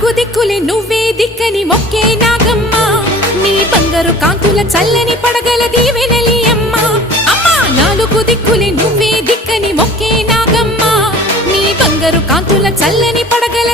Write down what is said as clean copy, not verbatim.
నాలుగు దిక్కులే నువ్వే దిక్కని మొక్కే నాగమ్మ నీ బంగారు కాంతుల చల్లని పడగల దీవెనలి అమ్మ అమ్మా నాలుగు దిక్కులే నువ్వే దిక్కని మొక్కే నాగమ్మ నీ బంగారు కాంతుల చల్లని పడగల